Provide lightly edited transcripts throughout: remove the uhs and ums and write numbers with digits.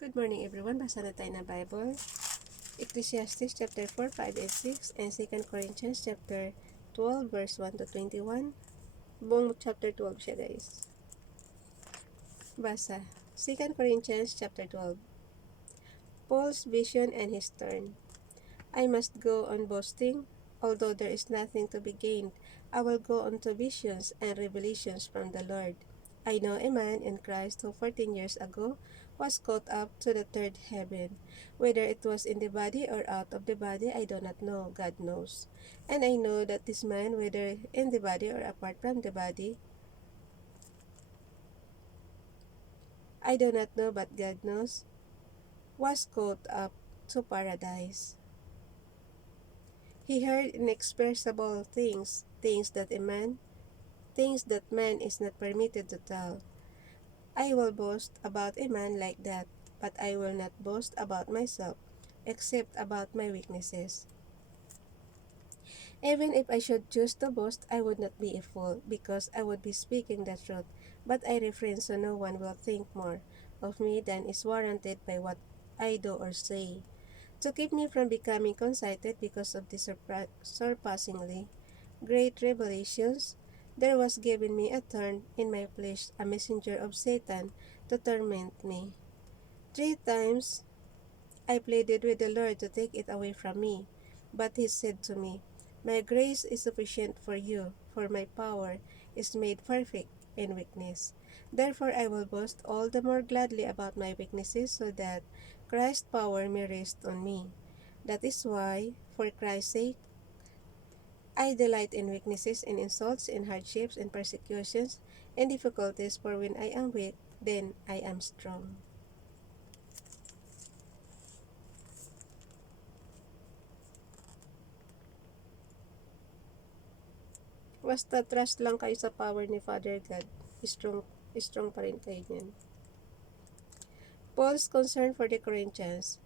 Good morning everyone. Basa na tayo ng Bible. Ecclesiastes chapter 4, 5, and 6 and 2 Corinthians chapter 12 verse 1 to 21. Buong chapter 12 siya guys. Basa. 2 Corinthians chapter 12. Paul's vision and his turn. I must go on boasting, although there is nothing to be gained. I will go on to visions and revelations from the Lord. I know a man in Christ who 14 years ago was caught up to the third heaven. Whether it was in the body or out of the body, I do not know. God knows. And I know that this man, whether in the body or apart from the body, I do not know, but God knows, was caught up to paradise. He heard inexpressible things, things that man is not permitted to tell. I will boast about a man like that, but I will not boast about myself, except about my weaknesses. Even if I should choose to boast, I would not be a fool, because I would be speaking the truth, but I refrain so no one will think more of me than is warranted by what I do or say. To keep me from becoming conceited because of the surpassingly great revelations, there was given me a thorn in my flesh, a messenger of Satan, to torment me. 3 times I pleaded with the Lord to take it away from me, but he said to me, My grace is sufficient for you, for my power is made perfect in weakness. Therefore I will boast all the more gladly about my weaknesses, so that Christ's power may rest on me. That is why, for Christ's sake, I delight in weaknesses, in insults, in hardships, in persecutions, and difficulties, for when I am weak, then I am strong. Basta trust lang kayo sa power ni Father God. Strong pa rin kayo niyan. Paul's concern for the Corinthians.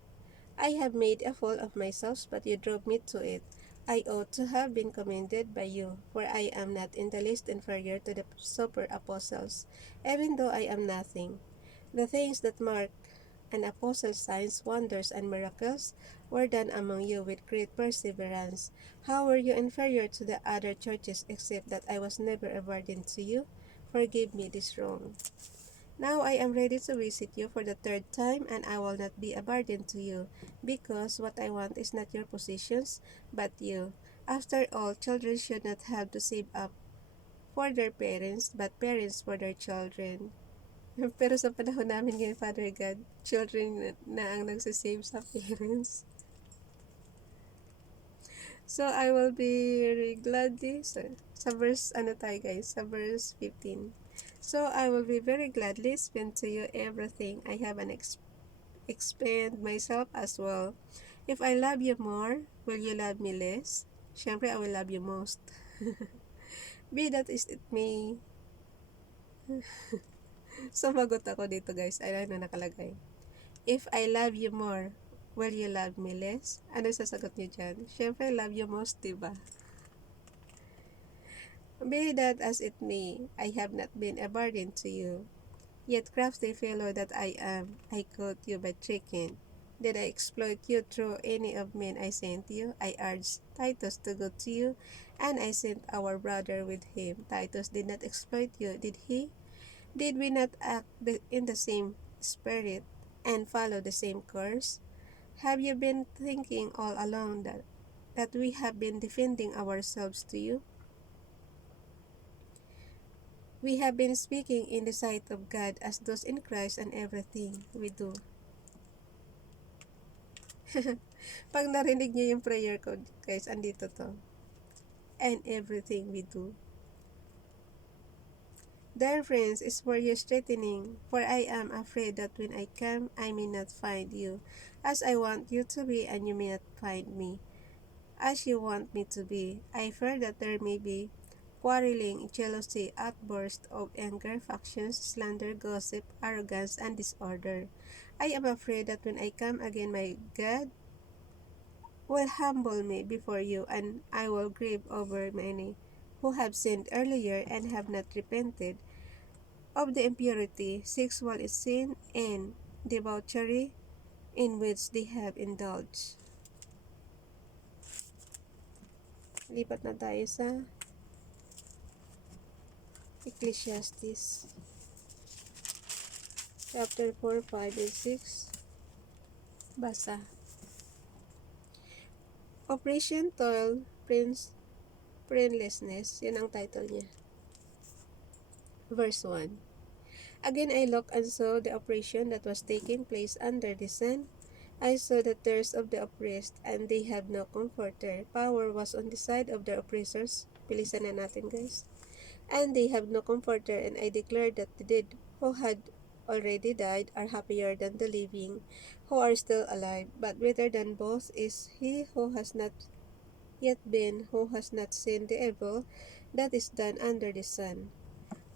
I have made a fool of myself, but you drove me to it. I ought to have been commended by you, for I am not in the least inferior to the super apostles, even though I am nothing. The things that mark an apostle's signs, wonders, and miracles were done among you with great perseverance. How were you inferior to the other churches, except that I was never a burden to you? Forgive me this wrong. Now I am ready to visit you for the third time, and I will not be a burden to you, because what I want is not your possessions, but you. After all, children should not have to save up for their parents, but parents for their children. Pero sa panahon namin ngayon, Father God, children na ang nagsasave sa parents. So, I will be very gladly, sa verse, tayo guys, sa verse 15. So, I will be very gladly spend to you everything I have and expend myself as well. If I love you more, will you love me less? Syempre, I will love you most. Be that is it may. Sumagot ako dito guys. Ano na nakalagay? If I love you more, will you love me less? Ano sasagot niyo dyan? Syempre, love you most, diba? Be that as it may, I have not been a burden to you. Yet crafty fellow that I am, I caught you by tricking. Did I exploit you through any of men I sent you? I urged Titus to go to you, and I sent our brother with him. Titus did not exploit you, did he? Did we not act in the same spirit and follow the same course? Have you been thinking all along that we have been defending ourselves to you? We have been speaking in the sight of God as those in Christ, and everything we do. Pag narinig niyo yung prayer ko, guys, andito to. And everything we do. Dear friends, is for your strengthening, for I am afraid that when I come, I may not find you, as I want you to be, and you may not find me, as you want me to be. I fear that there may be quarreling, jealousy, outbursts of anger, factions, slander, gossip, arrogance, and disorder. I am afraid that when I come again, my God will humble me before you, and I will grieve over many who have sinned earlier and have not repented of the impurity, sexual sin, and debauchery in which they have indulged. Lipat na tayo sa Ecclesiastes chapter 4, 5, and 6. Basa. Operation Toil, Friendlessness, yun ang title niya. Verse 1. Again I looked and saw the oppression that was taking place under the sun. I saw the tears of the oppressed, and they have no comforter. Power was on the side of their oppressors. Bilisan na natin, guys. And they have no comforter, and I declared that the dead who had already died are happier than the living who are still alive. But better than both is he who has not yet been, who has not seen the evil that is done under the sun.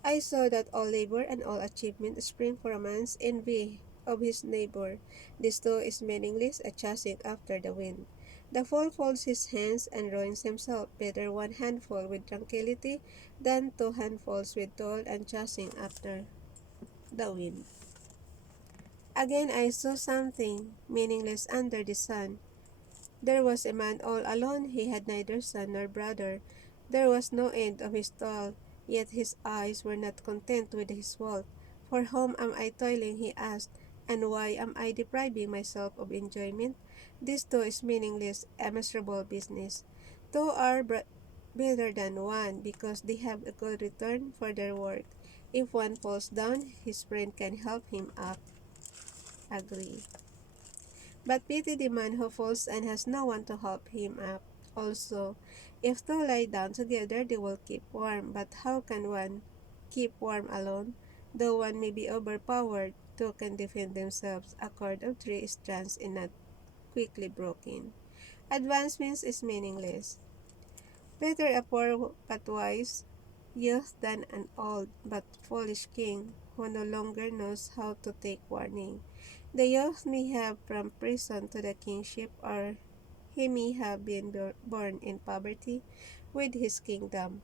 I saw that all labor and all achievement spring from a man's envy of his neighbor. This too is meaningless, a chasing after the wind. The fool folds his hands and ruins himself. Better one handful with tranquility than two handfuls with toil and chasing after the wind. Again I saw something meaningless under the sun. There was a man all alone. He had neither son nor brother. There was no end of his toil, yet his eyes were not content with his wealth. For whom am I toiling, he asked, and why am I depriving myself of enjoyment? This too is meaningless, a miserable business. Two are better than one, because they have a good return for their work. If one falls down, his friend can help him up. Agree. But pity the man who falls and has no one to help him up. Also, if two lie down together, they will keep warm. But how can one keep warm alone? Though one may be overpowered, two can defend themselves. A cord of three strands is not quickly broken. Advancement is meaningless. Better a poor but wise youth than an old but foolish king who no longer knows how to take warning. The youth may have from prison to the kingship, or he may have been born in poverty with his kingdom.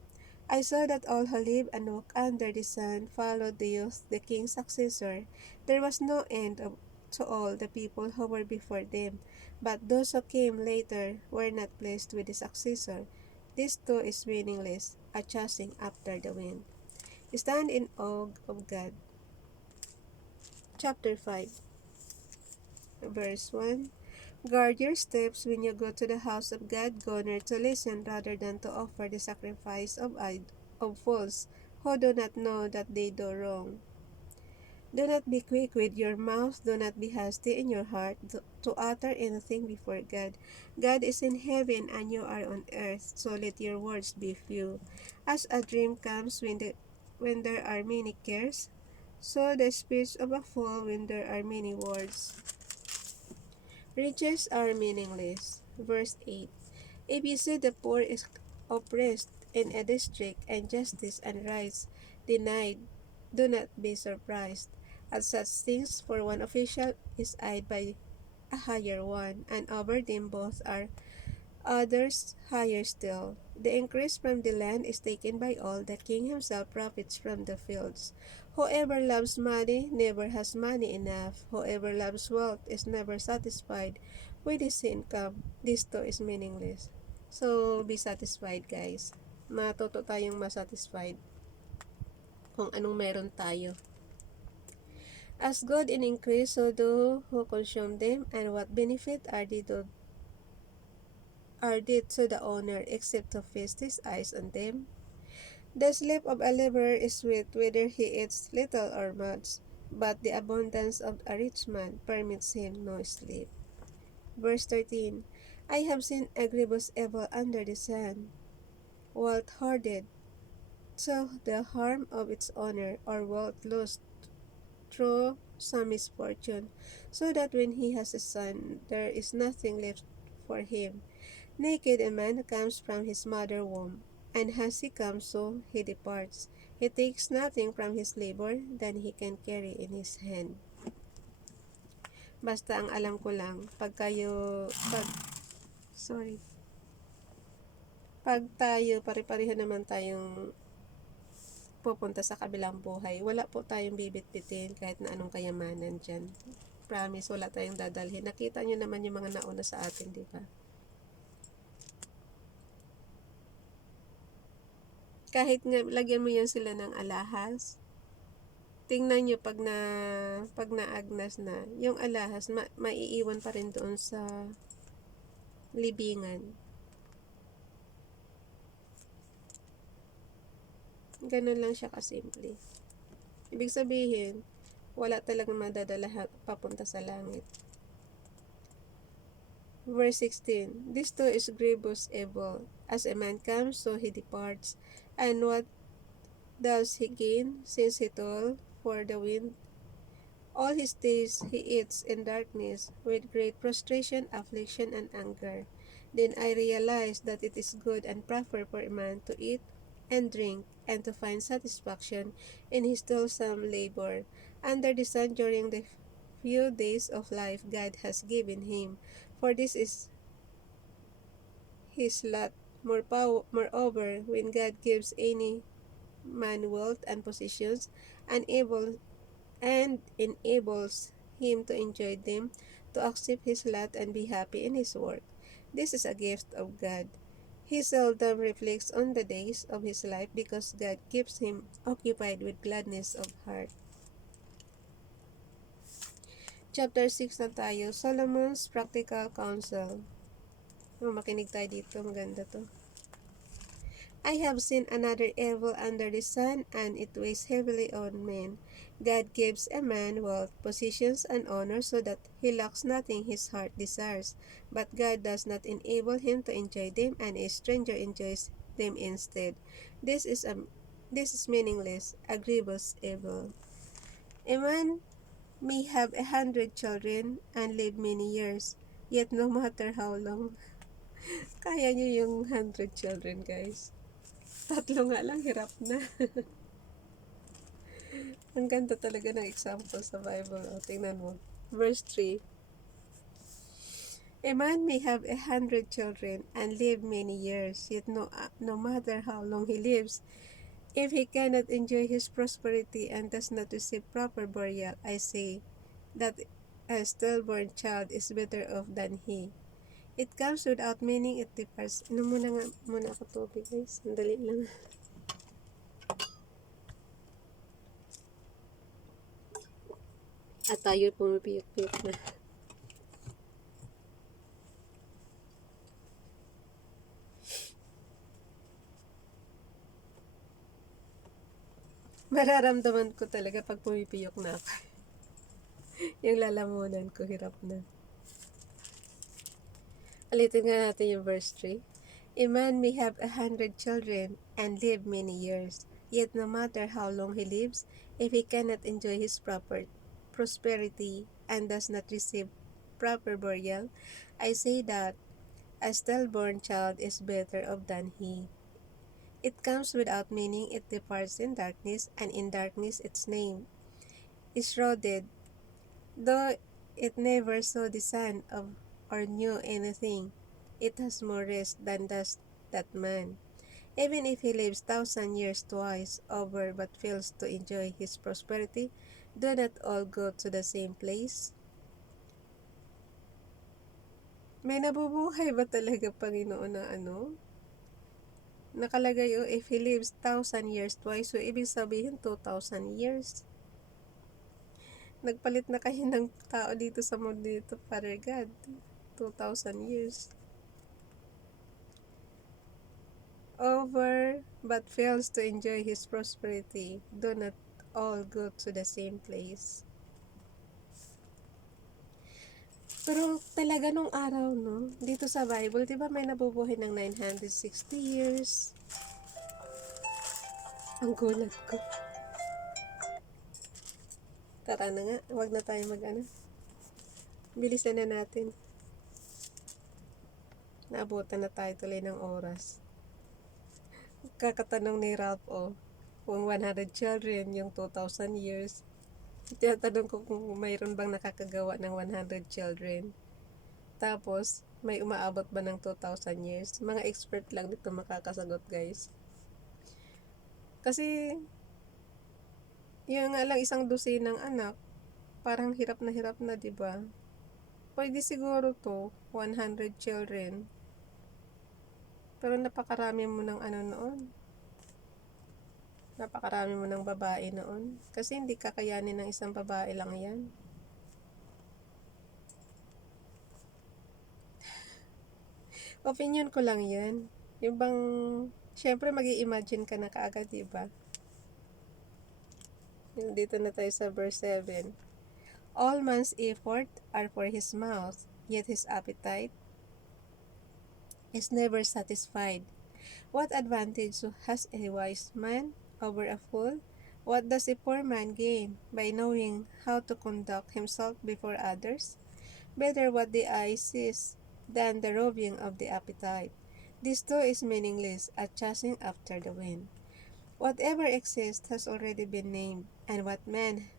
I saw that all who live and walk under the sun followed the youth, the king's successor. There was no end to all the people who were before them, but those who came later were not pleased with the successor. This too is meaningless, a chasing after the wind. Stand in awe of God. Chapter 5, verse 1. Guard your steps when you go to the house of God. Go near to listen rather than to offer the sacrifice of fools who do not know that they do wrong. Do not be quick with your mouth. Do not be hasty in your heart to utter anything before God. God is in heaven and you are on earth, so let your words be few. As a dream comes when there are many cares, so the speech of a fool when there are many words. Riches are meaningless. Verse 8. If you see the poor is oppressed in a district, and justice and rights denied, do not be surprised at such things, for one official is eyed by a higher one, and over them both are others higher still. The increase from the land is taken by all. The king himself profits from the fields. Whoever loves money never has money enough. Whoever loves wealth is never satisfied with his income. This too is meaningless. So, be satisfied, guys. Matuto tayong masatisfied kung anong meron tayo. As good in increase, so do who consume them, and what benefit are they to the owner, except to feast his eyes on them? The sleep of a laborer is sweet, whether he eats little or much, but the abundance of a rich man permits him no sleep. Verse 13. I have seen a grievous evil under the sun, wealth hoarded, so the harm of its owner, or wealth lost through some misfortune, so that when he has a son, there is nothing left for him. Naked a man comes from his mother womb, and as he comes, so he departs. He takes nothing from his labor than he can carry in his hand. Basta ang alam ko lang, pag tayo, pare-pareho naman tayong pupunta sa kabilang buhay, wala po tayong bibit-bitin kahit na anong kayamanan dyan. promise, wala tayong dadalhin. Nakita nyo naman yung mga nauna sa atin, di ba? Kahit nga, lagyan mo yan sila ng alahas. Tingnan nyo pag naagnas na, yung alahas, maiiwan pa rin doon sa libingan. Ganun lang siya kasimple. Ibig sabihin, wala talagang madadala papunta sa langit. Verse 16, this too is grievous evil. As a man comes, so he departs. And what does he gain, since he toil for the wind? All his days he eats in darkness, with great frustration, affliction, and anger. Then I realized that it is good and proper for a man to eat and drink, and to find satisfaction in his toilsome labor under the sun during the few days of life God has given him. For this is his lot. Moreover, when God gives any man wealth and positions, and enables him to enjoy them, to accept his lot and be happy in his work. This is a gift of God. He seldom reflects on the days of his life because God keeps him occupied with gladness of heart. Chapter 6 na tayo, Solomon's Practical Counsel. Makinig tayo dito, maganda to. I have seen another evil under the sun, and it weighs heavily on men. God gives a man wealth, positions, and honor so that he lacks nothing his heart desires. But God does not enable him to enjoy them, and a stranger enjoys them instead. This is meaningless, a grievous evil. A man may have 100 children and live many years, yet no matter how long, kaya nyo yung 100 children, guys. Tatlo nga lang, hirap na. Ang ganda talaga ng example sa Bible. O, tingnan mo. Verse 3. A man may have 100 children and live many years, yet no matter how long he lives, if he cannot enjoy his prosperity and does not receive proper burial, I say that a stillborn child is better off than he. It comes without meaning, it departs. Muna ako tubig, guys. Sandali lang. At tayo pumipiyok-piyok na. Mararamdaman ko talaga pag pumipiyok na ako. Yung lalamunan ko, hirap na. Ulitin nga natin yung verse 3. A man may have 100 children and live many years, yet no matter how long he lives, if he cannot enjoy his prosperity and does not receive proper burial, I say that a stillborn child is better off than he. It comes without meaning, it departs in darkness, and in darkness its name is shrouded. Though it never saw the sun or knew anything, it has more rest than does that man. Even if he lives 1,000 years twice over but fails to enjoy his prosperity, do not all go to the same place? May nabubuhay ba talaga, Panginoon, na nakalagay if he lives 1,000 years twice, so ibig sabihin 2,000 years. Nagpalit na kayo ng tao dito sa mundo dito, Father God. 2,000 years. Over but fails to enjoy his prosperity, do not all go to the same place. Pero talaga nung araw, no, dito sa Bible, di ba may nabubuhay ng 960 years? Ang gulat ko. Tara na nga, wag na tayo bilisan na natin. Naabutan na tayo tuloy ng oras. Kakatanong ni Ralph, kung 100 children, yung 2,000 years. Tinatanong ko kung mayroon bang nakakagawa ng 100 children. Tapos, may umaabot ba ng 2,000 years? Mga expert lang dito makakasagot, guys. Kasi, yung nga lang isang dosinang anak, Parang hirap na, di ba? Pwede siguro to, 100 children. Pero napakarami mo ng ano noon. Napakarami mo ng babae noon. Kasi hindi kakayanin ng isang babae lang yan. Opinion ko lang yan. Yung bang, syempre mag-i-imagine ka na kaagad, diba? Dito na tayo sa verse 7. All man's effort are for his mouth, yet his appetite is never satisfied. What advantage has a wise man over a fool? What does a poor man gain by knowing how to conduct himself before others? Better what the eye sees than the roving of the appetite. This too is meaningless, a chasing after the wind. Whatever exists has already been named, and what man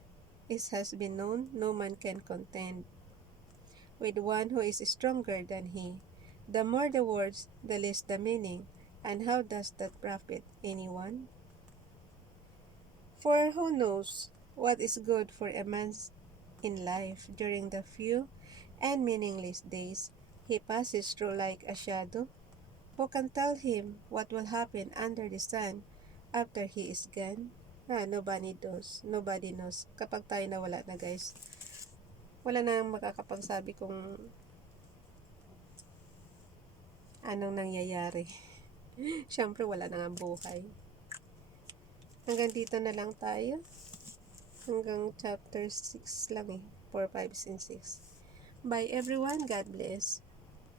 is has been known, no man can contend with one who is stronger than he. The more the words, the less the meaning, and how does that profit anyone? For who knows what is good for a man in life during the few and meaningless days he passes through like a shadow? Who can tell him what will happen under the sun after he is gone? Nobody knows. Nobody knows. Kapag tayo nawala na, guys, wala nang makakapagsabi kung anong nangyayari. Siyempre, wala nang ang buhay. Hanggang dito na lang tayo. Hanggang chapter 6 lang eh. 4, 5, and 6. Bye everyone. God bless.